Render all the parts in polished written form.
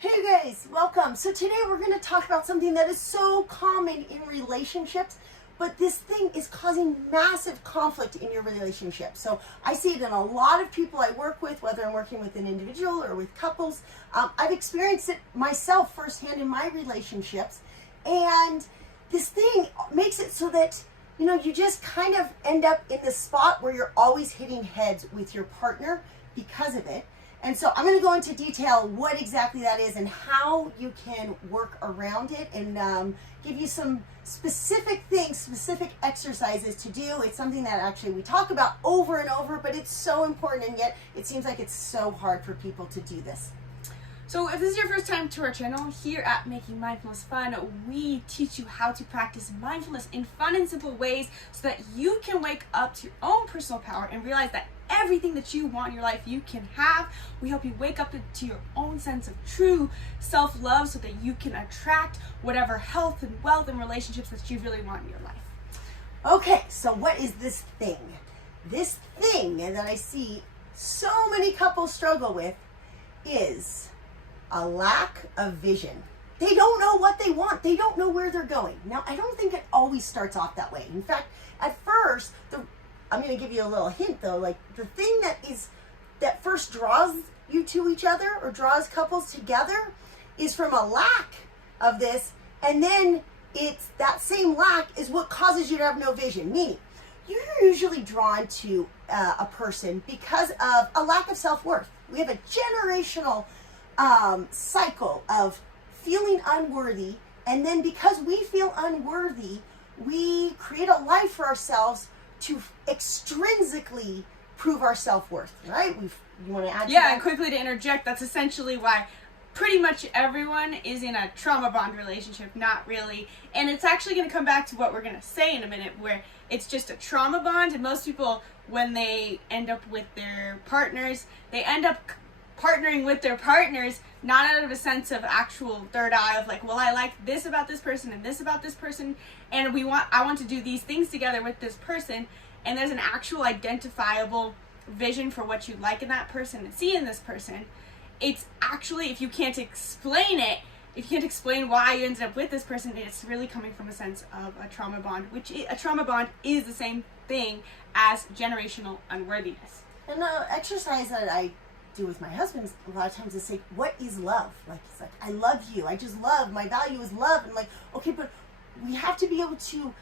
Hey guys, welcome. So today we're going to talk about something that is so common in relationships, but this thing is causing massive conflict in your relationship. So I see it in a lot of people I work with, whether I'm working with an individual or with couples. I've experienced it myself firsthand in my relationships, and this thing makes it so that you just kind of end up in the spot where you're always hitting heads with your partner because of it. And so I'm going to go into detail what exactly that is and how you can work around it, and give you some specific things, specific exercises to do. It's something that actually we talk about over and over, but it's so important, and yet it seems like it's so hard for people to do this. So if this is your first time to our channel, here at Making Mindfulness Fun, we teach you how to practice mindfulness in fun and simple ways so that you can wake up to your own personal power and realize that everything that you want in your life you can have. We help you wake up to your own sense of true self-love so that you can attract whatever health and wealth and relationships that you really want in your life. Okay, so what is this thing? This thing that I see so many couples struggle with is a lack of vision. They don't know what they want. They don't know where they're going. Now, I don't think it always starts off that way. In fact, at first, I'm going to give you a little hint though, like the thing that first draws you to each other or draws couples together is from a lack of this, and then it's that same lack is what causes you to have no vision. Meaning, you're usually drawn to a person because of a lack of self-worth. We have a generational cycle of feeling unworthy, and then because we feel unworthy, we create a life for ourselves to extrinsically prove our self-worth, right? You want to add to that? And quickly to interject, that's essentially why pretty much everyone is in a trauma bond relationship. Not really. And it's actually going to come back to what we're going to say in a minute, where it's just a trauma bond, and most people, when they end up with their partners, they end up partnering with their partners not out of a sense of actual third eye of like, well, I like this about this person and this about this person, and I want to do these things together with this person, and there's an actual identifiable vision for what you like in that person and see in this person. It's actually, if you can't explain it, if you can't explain why you ended up with this person, it's really coming from a sense of a trauma bond, which a trauma bond is the same thing as generational unworthiness. And the exercise that I do with my husband a lot of times is say, what is love? Like, it's like, I love you, I just love, my value is love. And like, okay, but we have to be able to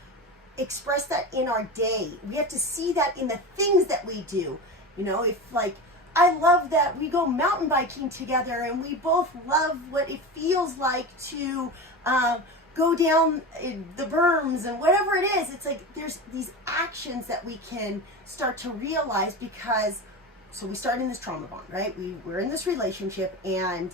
express that in our day. We have to see that in the things that we do. If like, I love that we go mountain biking together and we both love what it feels like to go down the berms and whatever it is. It's like there's these actions that we can start to realize because, so we start in this trauma bond, right? We're in this relationship and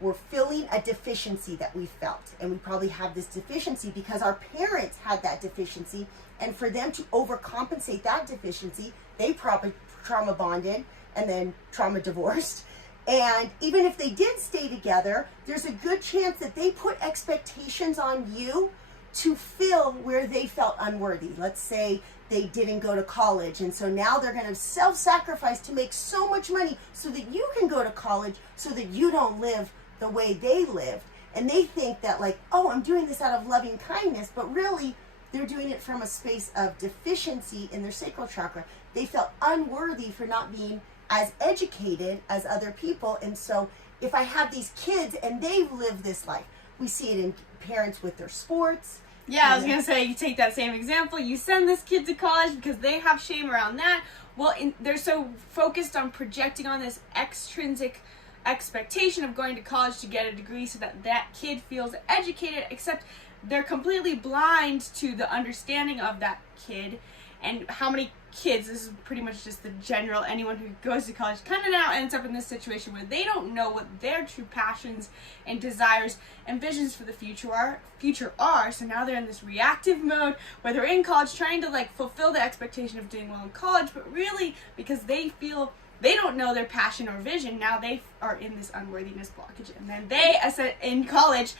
we're filling a deficiency that we felt. And we probably have this deficiency because our parents had that deficiency. And for them to overcompensate that deficiency, they probably trauma bonded and then trauma divorced. And even if they did stay together, there's a good chance that they put expectations on you to fill where they felt unworthy. Let's say they didn't go to college, and so now they're going to self-sacrifice to make so much money so that you can go to college, so that you don't live the way they lived. And they think that like, oh, I'm doing this out of loving kindness, but really they're doing it from a space of deficiency in their sacral chakra. They felt unworthy for not being as educated as other people. And so if I have these kids and they've lived this life, we see it in parents with their sports. Yeah, I was going to say, you take that same example, you send this kid to college because they have shame around that. Well, they're so focused on projecting on this extrinsic expectation of going to college to get a degree so that that kid feels educated, except they're completely blind to the understanding of that kid. And how many kids, this is pretty much just the general, anyone who goes to college kind of now ends up in this situation where they don't know what their true passions and desires and visions for the future are. So now they're in this reactive mode where they're in college trying to like fulfill the expectation of doing well in college, but really because they feel they don't know their passion or vision, now they are in this unworthiness blockage. And then they, in college,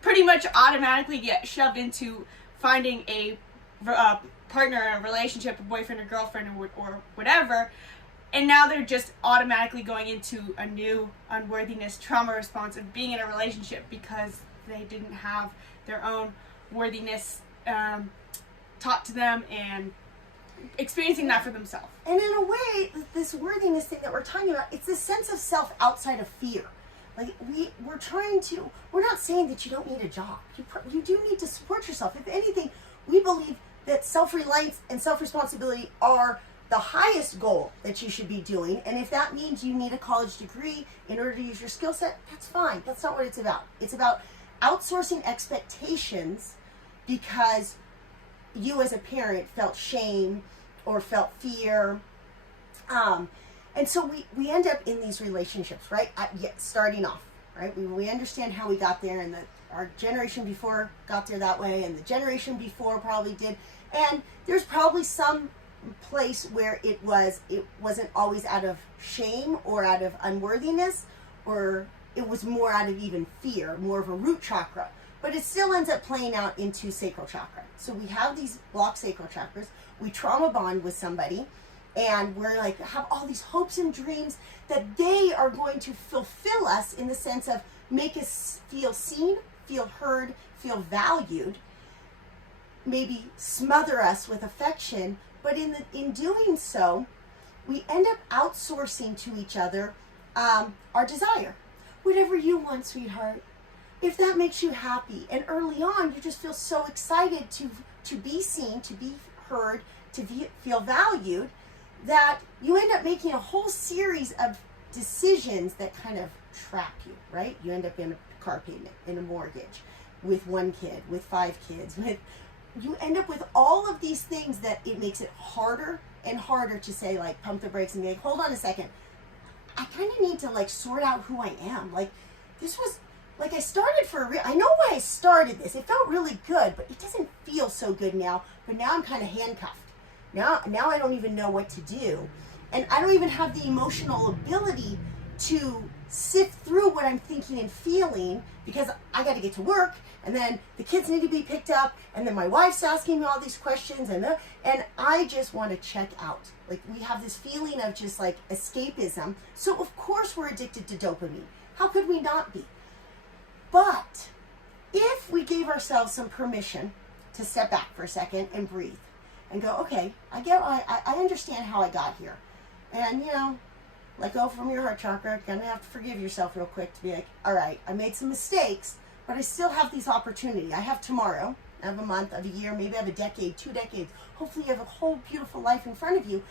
pretty much automatically get shoved into finding a partner, a relationship, a boyfriend or girlfriend or whatever, And now they're just automatically going into a new unworthiness trauma response of being in a relationship because they didn't have their own worthiness taught to them and experiencing that for themselves. And in a way, this worthiness thing that we're talking about, it's this sense of self outside of fear. Like we're not saying that you don't need a job. You do need to support yourself. If anything, we believe that self-reliance and self-responsibility are the highest goal that you should be doing. And if that means you need a college degree in order to use your skill set, that's fine. That's not what it's about. It's about outsourcing expectations because you as a parent felt shame or felt fear. And so we end up in these relationships, right? Starting off, right? We understand how we got there, and that our generation before got there that way, and the generation before probably did. And there's probably some place where it wasn't always out of shame or out of unworthiness, or it was more out of even fear, more of a root chakra. But it still ends up playing out into sacral chakra. So we have these blocked sacral chakras. We trauma bond with somebody, and we're like, have all these hopes and dreams that they are going to fulfill us in the sense of make us feel seen, feel heard, feel valued, maybe smother us with affection. But in doing so, we end up outsourcing to each other our desire. Whatever you want, sweetheart. If that makes you happy. And early on, you just feel so excited to be seen, to be heard, to feel valued, that you end up making a whole series of decisions that kind of trap you, right? You end up in a car payment, in a mortgage, with one kid, with 5 kids, you end up with all of these things that it makes it harder and harder to say, like, pump the brakes and be like, hold on a second. I kind of need to, like, sort out who I am. Like, this was, like, I started I know why I started this. It felt really good, but it doesn't feel so good now. But now I'm kind of handcuffed. Now I don't even know what to do. And I don't even have the emotional ability to sift through what I'm thinking and feeling because I got to get to work, and then the kids need to be picked up, and then my wife's asking me all these questions, and I just want to check out. Like, we have this feeling of just like escapism. So of course we're addicted to dopamine. How could we not be? But if we gave ourselves some permission to step back for a second and breathe and go, okay, I understand how I got here. And, let go from your heart chakra. Gonna have to forgive yourself real quick to be like, all right, I made some mistakes, but I still have these opportunities. I have tomorrow, I have a month, I have a year, maybe I have a decade, 2 decades. Hopefully you have a whole beautiful life in front of you.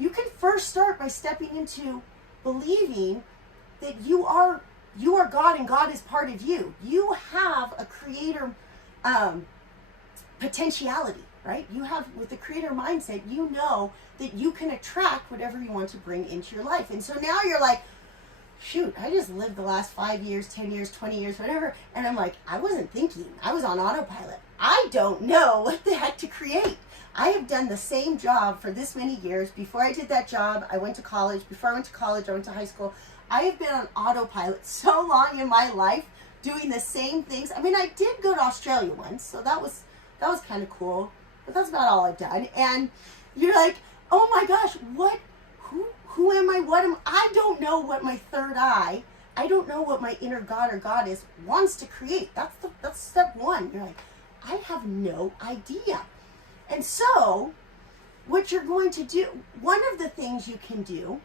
You can first start by stepping into believing that you are God and God is part of you. You have a creator potentiality, right? You have, with the creator mindset, you know that you can attract whatever you want to bring into your life. And so now you're like, shoot, I just lived the last 5 years, 10 years, 20 years, whatever. And I'm like, I wasn't thinking. I was on autopilot. I don't know what the heck to create. I have done the same job for this many years. Before I did that job, I went to college. Before I went to college, I went to high school. I have been on autopilot so long in my life doing the same things. I mean, I did go to Australia once, so that was kind of cool. But that's about all I've done. And you're like, oh my gosh, who am I? I don't know what my third eye, I don't know what my inner God or goddess wants to create. That's step one. You're like, I have no idea. And so what you're going to do, one of the things you can do,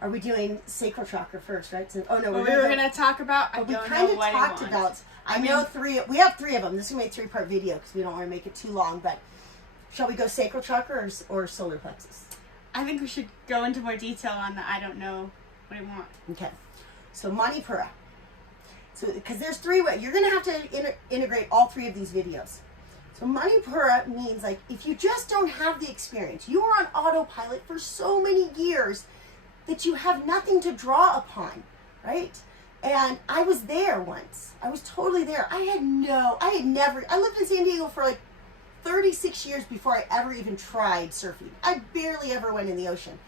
are we doing sacral chakra first, right? So, oh no, we were going to talk about, we kind of talked about, we have 3 of them. This is going to be a 3-part video because we don't want to make it too long, but shall we go sacral chakra or solar plexus? I think we should go into more detail on the I don't know what I want. Okay. So Manipura. So, because there's 3 ways. You're going to have to integrate all 3 of these videos. So Manipura means, like, if you just don't have the experience, you were on autopilot for so many years that you have nothing to draw upon, right? And I was there once. I was totally there. I lived in San Diego for like 36 years before I ever even tried surfing. I barely ever went in the ocean.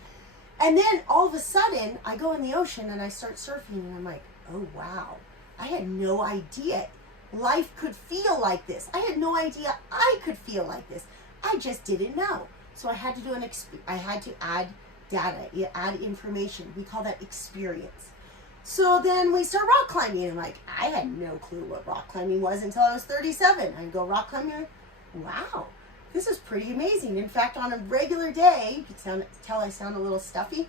And then all of a sudden, I go in the ocean and I start surfing and I'm like, oh wow, I had no idea life could feel like this. I had no idea I could feel like this. I just didn't know. So I had to add data, you add information. We call that experience. So then we start rock climbing, and like, I had no clue what rock climbing was until I was 37. I'd go rock climbing, wow, this is pretty amazing. In fact, on a regular day, you can tell I sound a little stuffy,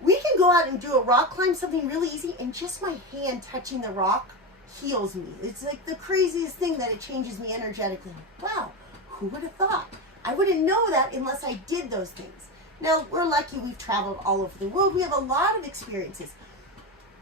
we can go out and do a rock climb, something really easy, and just my hand touching the rock heals me. It's like the craziest thing that it changes me energetically. Wow, who would have thought? I wouldn't know that unless I did those things. Now, we're lucky we've traveled all over the world. We have a lot of experiences.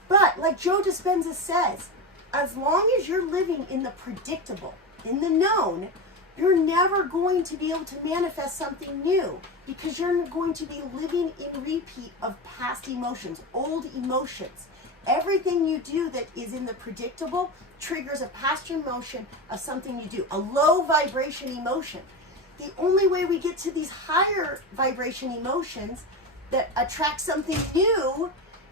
But like Joe Dispenza says, as long as you're living in the predictable, in the known, you're never going to be able to manifest something new, because you're going to be living in repeat of past emotions, old emotions. Everything you do that is in the predictable triggers a past emotion of something you do, a low vibration emotion. The only way we get to these higher vibration emotions that attract something new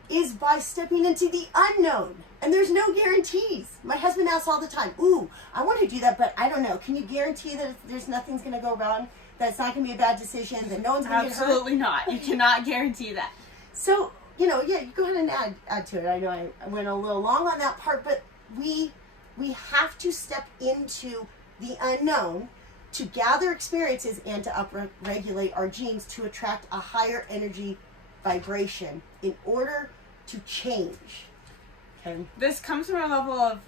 is by stepping into the unknown. And there's no guarantees. My husband asks all the time, ooh, I want to do that, but I don't know. Can you guarantee that there's nothing's going to go wrong, that it's not going to be a bad decision, that no one's going to get hurt? Absolutely not. You cannot guarantee that. So, you know, yeah, you go ahead and add to it. I know I went a little long on that part, but we have to step into the unknown to gather experiences and to upregulate our genes to attract a higher energy vibration in order to change. Okay. This comes from a level of,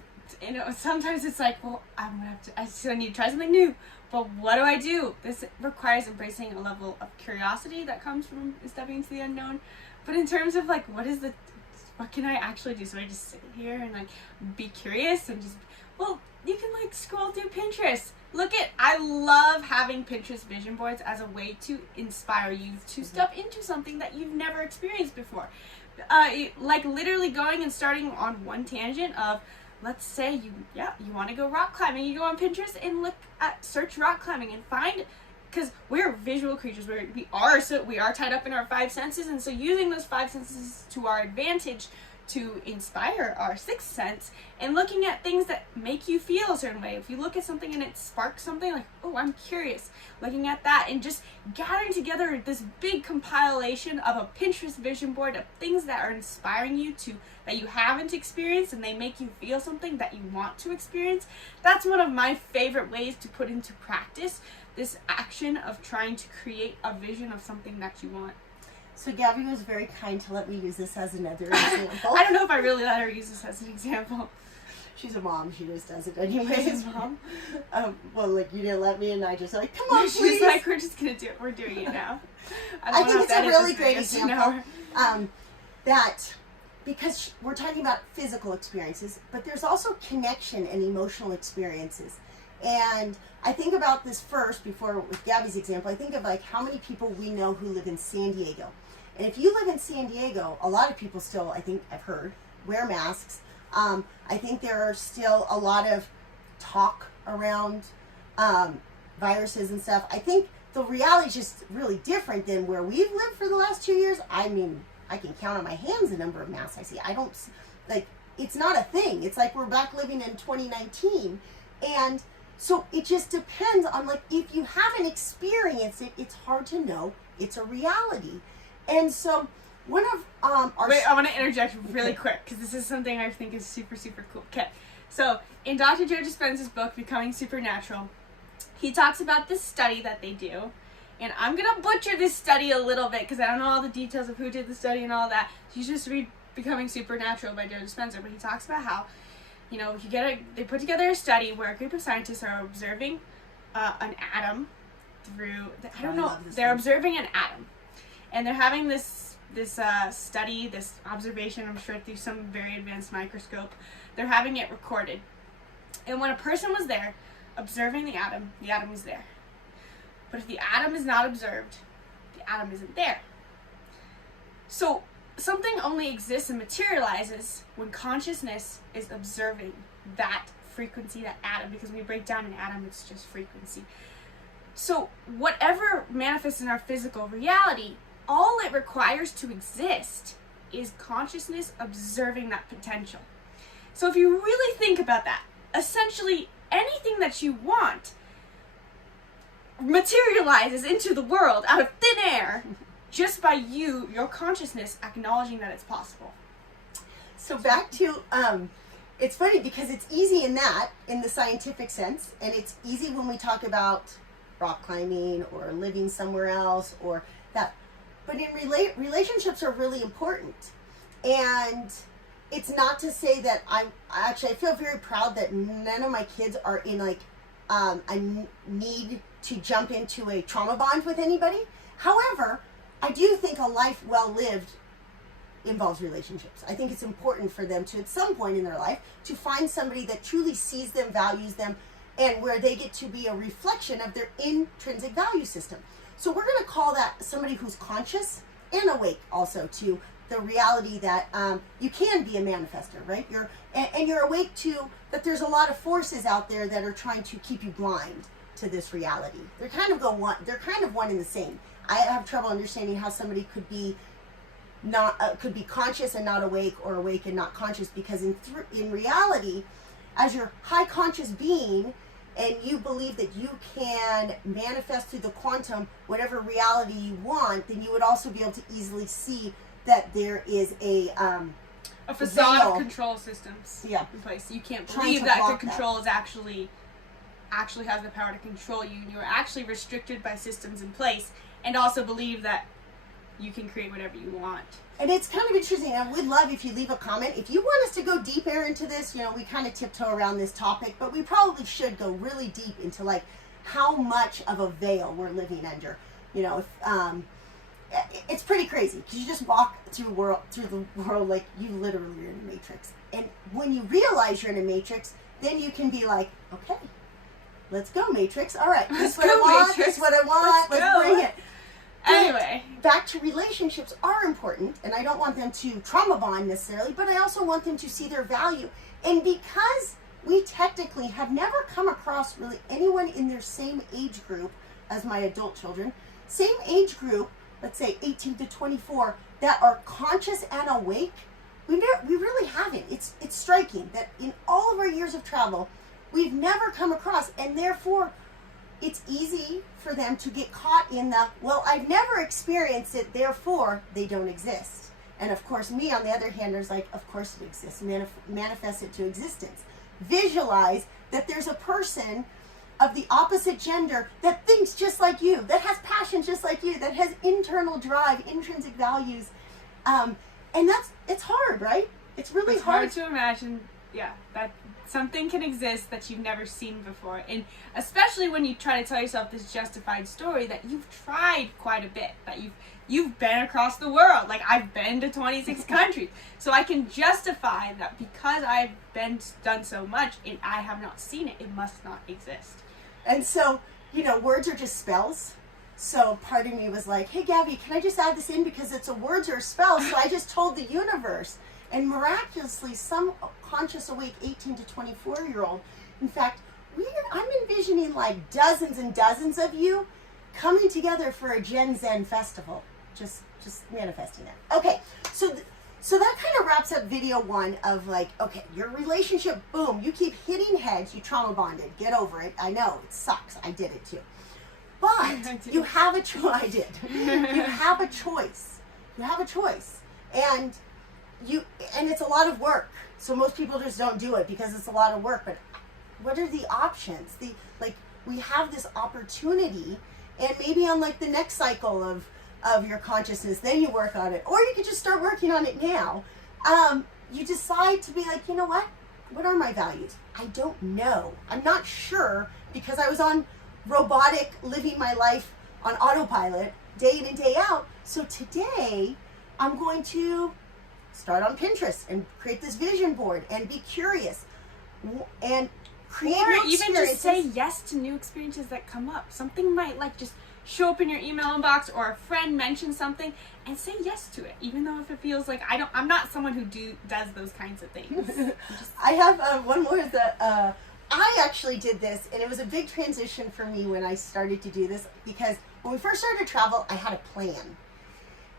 you know, sometimes it's like, well, I still need to try something new, but what do I do? This requires embracing a level of curiosity that comes from stepping into the unknown. But in terms of like, what can I actually do? So I just sit here and like be curious and just, well, you can like scroll through Pinterest. I love having Pinterest vision boards as a way to inspire you to step into something that you've never experienced before. Like literally going and starting on one tangent of, let's say you want to go rock climbing. You go on Pinterest and search rock climbing and find, because we're visual creatures. We are tied up in our five senses, and so using those five senses to our advantage to inspire our sixth sense and looking at things that make you feel a certain way. If you look at something and it sparks something like, oh, I'm curious, looking at that and just gathering together this big compilation of a Pinterest vision board of things that are inspiring you that you haven't experienced, and they make you feel something that you want to experience. That's one of my favorite ways to put into practice this action of trying to create a vision of something that you want. So Gabby was very kind to let me use this as another example. I don't know if I really let her use this as an example. She's a mom. She just does it anyways. She's a mom. Well, like, you didn't let me, and I just like, come on, She's please. like, we're just going to do it. We're doing it now. I think it's a really great example. That, because we're talking about physical experiences, but there's also connection and emotional experiences. And I think about this first, before with Gabby's example, I think of like how many people we know who live in San Diego. And if you live in San Diego, a lot of people still, I think I've heard, wear masks. I think there are still a lot of talk around viruses and stuff. I think the reality is just really different than where we've lived for the last 2 years. I mean, I can count on my hands the number of masks I see. I don't, like, it's not a thing. It's like we're back living in 2019. And so it just depends on, like, if you haven't experienced it, it's hard to know it's a reality. And so one of our... Wait, I want to interject really quick, because this is something I think is super, super cool. Okay, so in Dr. Joe Dispenza's book, Becoming Supernatural, he talks about this study that they do. And I'm going to butcher this study a little bit, because I don't know all the details of who did the study and all that. You just read Becoming Supernatural by Joe Dispenza, but he talks about how, you know, they put together a study where a group of scientists are observing an atom through, they're observing an atom. And they're having this study, this observation, I'm sure through some very advanced microscope. They're having it recorded. And when a person was there observing the atom was there. But if the atom is not observed, the atom isn't there. So something only exists and materializes when consciousness is observing that frequency, that atom, because when we break down an atom, it's just frequency. So whatever manifests in our physical reality, all it requires to exist is consciousness observing that potential. So if you really think about that, essentially anything that you want materializes into the world out of thin air just by your consciousness acknowledging that it's possible. So back to, it's funny because it's easy in the scientific sense, and it's easy when we talk about rock climbing or living somewhere else or that. But in relationships are really important. And it's not to say that I feel very proud that none of my kids are in like a need to jump into a trauma bond with anybody. However, I do think a life well lived involves relationships. I think it's important for them to, at some point in their life, to find somebody that truly sees them, values them, and where they get to be a reflection of their intrinsic value system. So we're going to call that somebody who's conscious and awake also to the reality that you can be a manifester, right? You're awake to that there's a lot of forces out there that are trying to keep you blind to this reality. They're kind of one and the same. I have trouble understanding how somebody could be conscious and not awake, or awake and not conscious, because in reality, as your high conscious being, and you believe that you can manifest through the quantum whatever reality you want, then you would also be able to easily see that there is a facade veil of control systems in place. You can't believe that the control is actually has the power to control you. You are actually restricted by systems in place, and also believe that you can create whatever you want. And it's kind of interesting. I would love if you leave a comment. If you want us to go deeper into this, we kind of tiptoe around this topic, but we probably should go really deep into like how much of a veil we're living under. It's pretty crazy because you just walk through the world like you literally are in a matrix. And when you realize you're in a matrix, then you can be like, okay, let's go, matrix. All right, this is what I want. This is what I want. Let's bring it. Anyway, back to relationships are important, and I don't want them to trauma bond necessarily, but I also want them to see their value. And because we technically have never come across really anyone in their same age group as my adult children, same age group, let's say 18 to 24, that are conscious and awake, we really haven't. It's striking that in all of our years of travel, we've never come across, and therefore it's easy for them to get caught in the, well, I've never experienced it, therefore they don't exist. And of course, me, on the other hand, is like, of course it exists. Manifest it to existence. Visualize that there's a person of the opposite gender that thinks just like you, that has passion just like you, that has internal drive, intrinsic values. And it's hard, right? It's really hard to imagine, that something can exist that you've never seen before. And especially when you try to tell yourself this justified story that you've tried quite a bit, that you've been across the world. Like, I've been to 26 countries. So I can justify that because I've done so much and I have not seen it, it must not exist. And so, words are just spells. So part of me was like, hey, Gabby, can I just add this in because it's a words or a spell? So I just told the universe. And miraculously, some conscious, awake 18 to 24-year-old, in fact, I'm envisioning like dozens and dozens of you coming together for a Gen Zen festival. Just manifesting that. Okay, so that kind of wraps up video one of like, okay, your relationship, boom, you keep hitting heads, you trauma bonded, get over it. I know, it sucks. I did it too. But you have a choice. I did. You have a choice. You have a choice. And it's a lot of work. So most people just don't do it because it's a lot of work. But what are the options? We have this opportunity, and maybe on like the next cycle of your consciousness, then you work on it. Or you could just start working on it now. You decide to be like, you know what? What are my values? I don't know. I'm not sure because I was on robotic, living my life on autopilot day in and day out. So today I'm going to start on Pinterest and create this vision board and be curious and create or new even just say yes to new experiences that come up. Something might like just show up in your email inbox, or a friend mentions something, and say yes to it, even though if it feels like I'm not someone who does those kinds of things. I have one more that I actually did this, and it was a big transition for me when I started to do this, because when we first started to travel, I had a plan.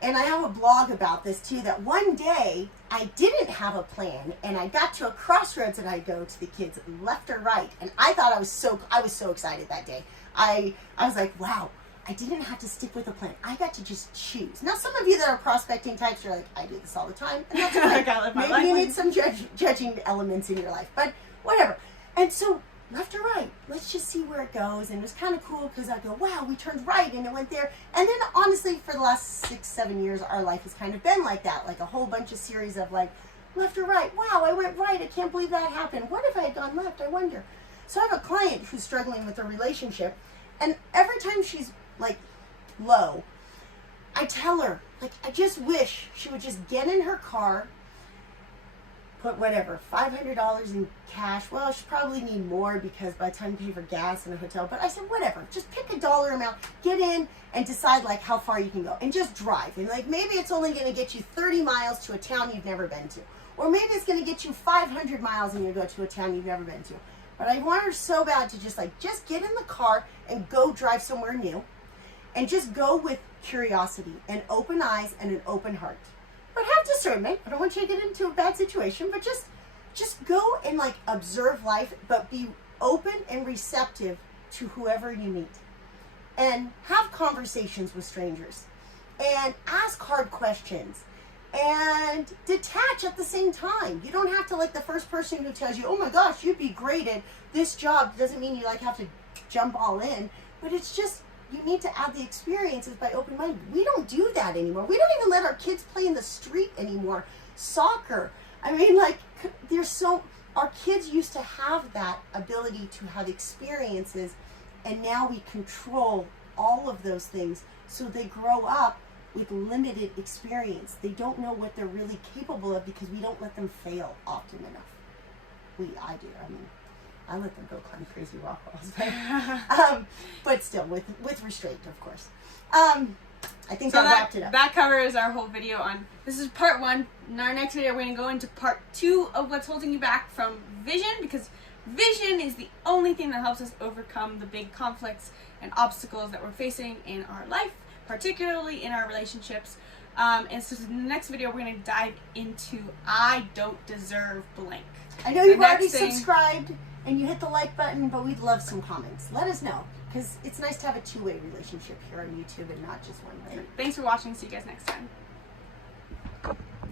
And I have a blog about this too, that one day I didn't have a plan, and I got to a crossroads and I'd go to the kids left or right. And I thought I was so excited that day. I was like, wow, I didn't have to stick with a plan. I got to just choose. Now, some of you that are prospecting types, you're like, I do this all the time. And that's okay. Maybe you need some judging elements in your life, but whatever. And so, left or right, let's just see where it goes. And it was kind of cool because I go, wow, we turned right and it went there. And then honestly, for the last 6-7 years, our life has kind of been like that. Like a whole bunch of series of like, left or right. Wow, I went right. I can't believe that happened. What if I had gone left? I wonder. So I have a client who's struggling with a relationship. And every time she's like low, I tell her, like, I just wish she would just get in her car, put whatever, $500 in cash. Well, she'll probably need more because by the time you pay for gas and a hotel. But I said, whatever, just pick a dollar amount, get in and decide like how far you can go and just drive. And like maybe it's only going to get you 30 miles to a town you've never been to. Or maybe it's going to get you 500 miles and you go to a town you've never been to. But I want her so bad to just get in the car and go drive somewhere new. And just go with curiosity and open eyes and an open heart. But have discernment. I don't want you to get into a bad situation, but just go and like observe life, but be open and receptive to whoever you meet. And have conversations with strangers. And ask hard questions. And detach at the same time. You don't have to like the first person who tells you, oh my gosh, you'd be great at this job. Doesn't mean you like have to jump all in. But it's just, you need to add the experiences by open mind. We don't do that anymore. We don't even let our kids play in the street anymore. Soccer. I mean, like, our kids used to have that ability to have experiences, and now we control all of those things. So they grow up with limited experience. They don't know what they're really capable of because we don't let them fail often enough. I do. I mean, I let them go climb crazy rock walls, but still with restraint, of course. I think that wrapped it up. That covers our whole video on. This is part 1. In our next video, we're going to go into part 2 of what's holding you back from vision, because vision is the only thing that helps us overcome the big conflicts and obstacles that we're facing in our life, particularly in our relationships. And so in the next video, we're going to dive into I don't deserve blank. I know you've already subscribed and you hit the like button, but we'd love some comments. Let us know, because it's nice to have a two-way relationship here on YouTube and not just one way. Thanks for watching. See you guys next time.